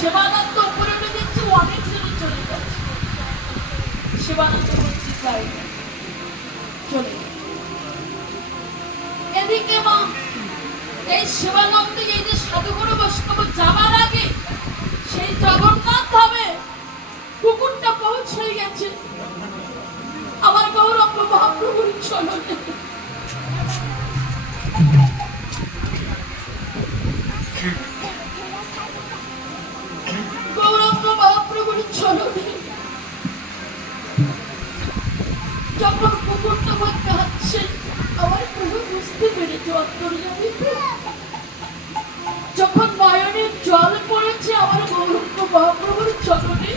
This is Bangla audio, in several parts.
শিবানন্দ উপরে উঠে দিচ্ছে, অনেক দূরে চলে যাচ্ছে। শিবানন্দ বলছে যাই চলে। এদিকে মা এই শিবানন্দ এই যে সাধুগুরু বৈষ্ণব যাবার আগে সেই জগন্নাথ ধামে কুকুরটা পৌঁছে গেছে আমার গৌরঙ্গ মহাপ্রভুর চরণে। গৌরঙ্গ মহাপ্রভুর চরণে যখন কুকুরটা আমার কাঁদছে, আমার প্রভু বুঝতে পেরেছে অন্তর্যামী। যখন নয়নের জল পড়েছে আমার গৌরঙ্গ মহাপ্রভুর চরণে,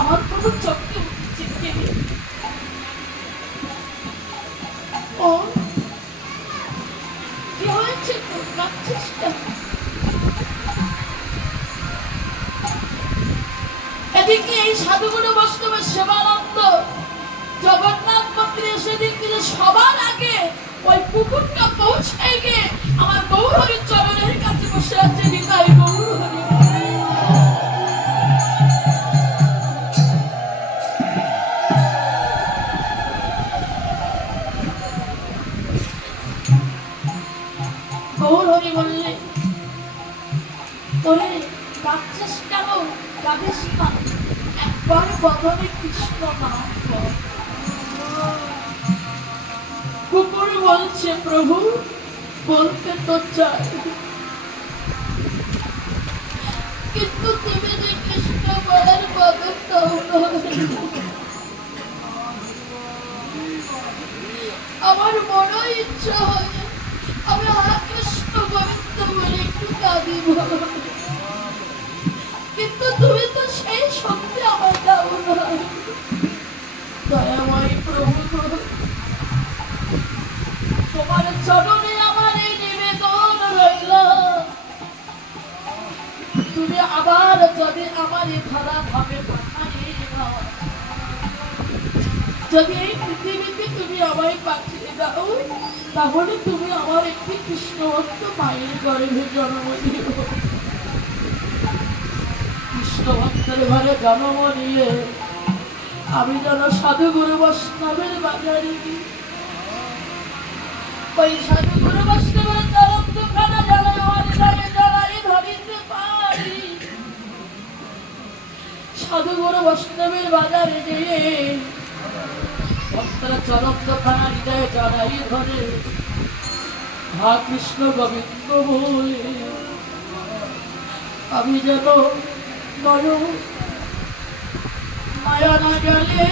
আমার প্রভু চোখে উঠছে, ও কি হয়েছে তোর, কাঁদছিস কেন? এদিকে এই সাধুগুরু বৈষ্ণব শিবানন্দ জগন্নাথ মন্দিরে এসে দেখি যে সবার আগে ওই পুকুরটা পৌঁছে গিয়ে আমার গৌরহরির চরণের কাছে বসে আছে। নিতাই গৌরহরি, গৌরহরি বললে তোরে কাঁদছিস কেন? কাঁদিস না, একবার বদনে কৃষ্ণ নাম কর। কুকুর বলছে প্রভু বলতে তো চাই, কিন্তু তুমি যে কৃষ্ণ বলার বদনটাও আমার বড় ইচ্ছা হয় আমি কৃষ্ণ গোবিন্দ বলে একটু কাঁদিব, কিন্তু তুমি তো সেই শক্তি আমার দাও না। দয়াময় প্রভু, তোমার চরণে আমার এই নিবেদন রইল, তুমি আবার যদি আমার এই ধরা ভাবে পাঠাইয়ে দাও, যদি এই পৃথিবীতে তুমি আমায় পাঠিয়ে দাও, তাহলে তুমি আমার একটি কৃষ্ণভক্ত মায়ের গর্ভে জন্ম দিও। কৃষ্ণভক্তের ঘরে জন্ম নিয়ে আমি যেন সাধুগুরু বৈষ্ণবের বাজারে ওই সাধুগুরু বৈষ্ণবের চরণ দুখানা জ্বালাই ধরিতে পারি। সাধুগুরু বৈষ্ণবের বাজারে গিয়ে ভক্তরা চরণ দুখানা হৃদয়ে জড়াই ধরে হা কৃষ্ণ গোবিন্দ বলে আমি যেন মায়া না গেলে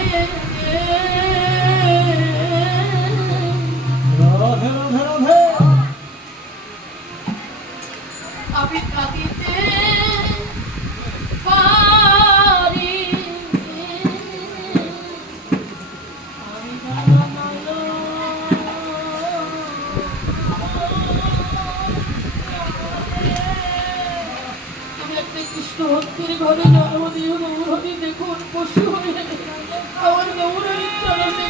আমি কাঁদিতে পারি। কৃষ্ণ ভক্তির ঘরে জন্ম দিয়ে গৌরহরি দেখুন পশু হয়ে আমার গৌরহরির চরণে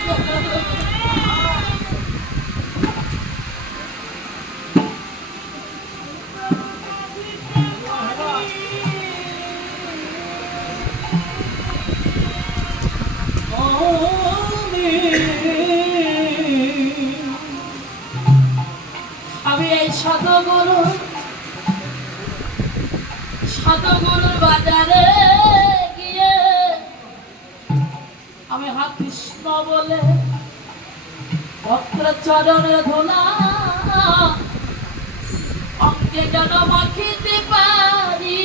আমি এই সাধুগুরুর বাজারে গিয়ে আমি হা কৃষ্ণ বলে ভক্তের চরণের ধুলা অঙ্গে যেন মাখিতে পারি।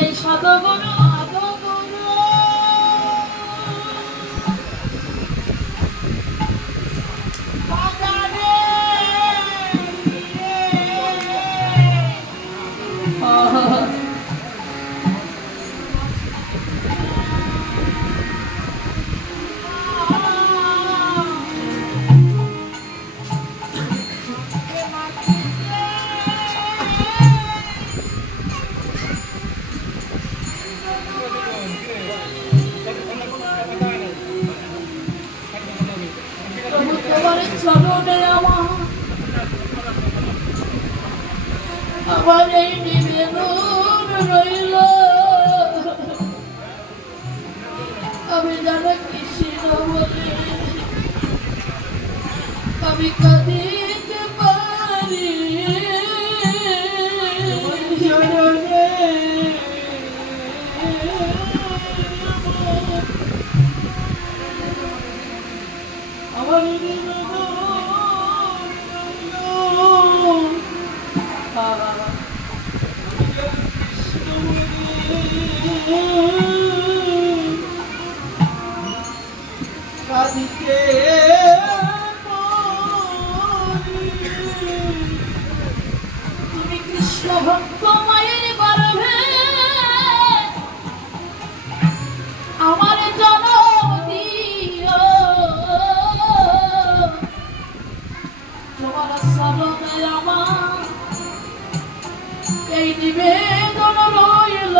এই সাধুগুরু চরণে আমার এই নিবেদন রইল আমি জানা কৃষ্ণ বলে আমি কাঁদিতে পারি আমার কাঁদিতে তুমি কৃষ্ণ ভক্ত মায়ের গর্ভে আমার জন্ম দিও তোমার শরণে আমার এই নিবেদন রইল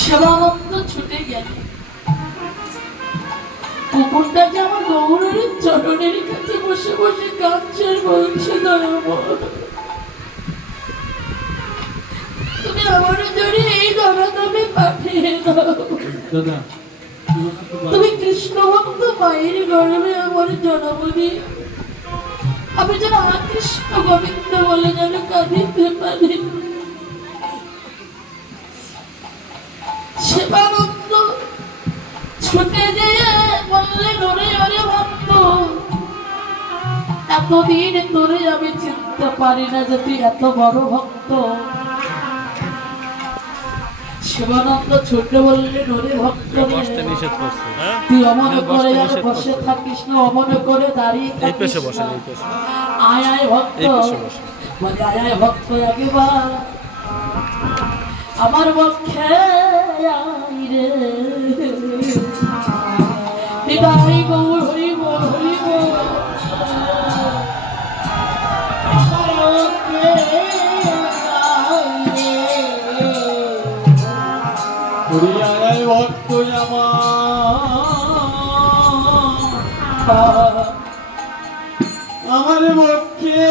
সেবানন্দ ছুটে গেল কুকুরটা যে আমার গৌরের চরণের কাছে বসে বসে কাঁদছে বলছে তুমি আমার জন্য এই দরাদমে পাঠিয়ে দাও তুমি কৃষ্ণ ভক্ত মায়ের গর্ভে আমার জন্ম দিয়ে আমি যেন কৃষ্ণ গোবিন্দ বলে যেন কাঁদিতে পারি সেবানন্দ ছুটে যেয়ে বললেন ওরে ওরে ভক্ত এতদিন তোরে আমি চিনতে পারি না যে তুই এত বড় ভক্ত শিবানন্দ ছুটে বললেন ওরে ভক্ত তুই অমন করে আর বসে থাকিস না অমন করে দাঁড়িয়ে থাকিস আয় আয় ভক্ত বলে আয় আয় ভক্ত একবার আমার পক্ষে রে হৃদয় গৌর হইব হইব ভক্ত আমার পক্ষে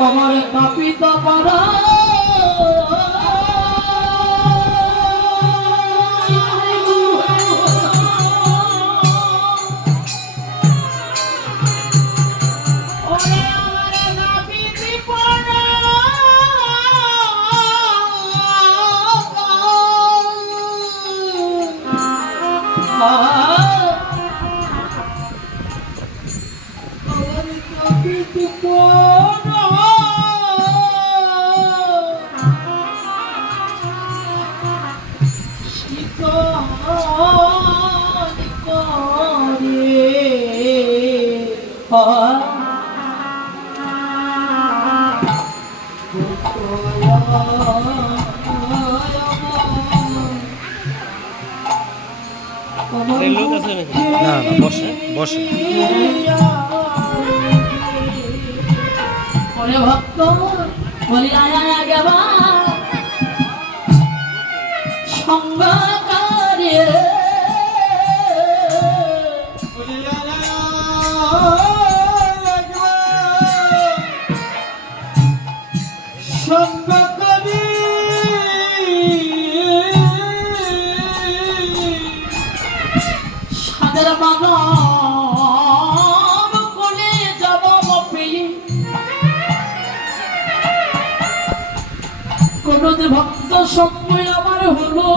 আমার কাপিত পারা না বসে বসে ওরে ভক্ত বলি আয় আয় আগে সঙ্গ করে সঙ্গ করে সাদের মানব কোলে যাব পেয়ে কোন যে ভক্ত সবই আমার হলো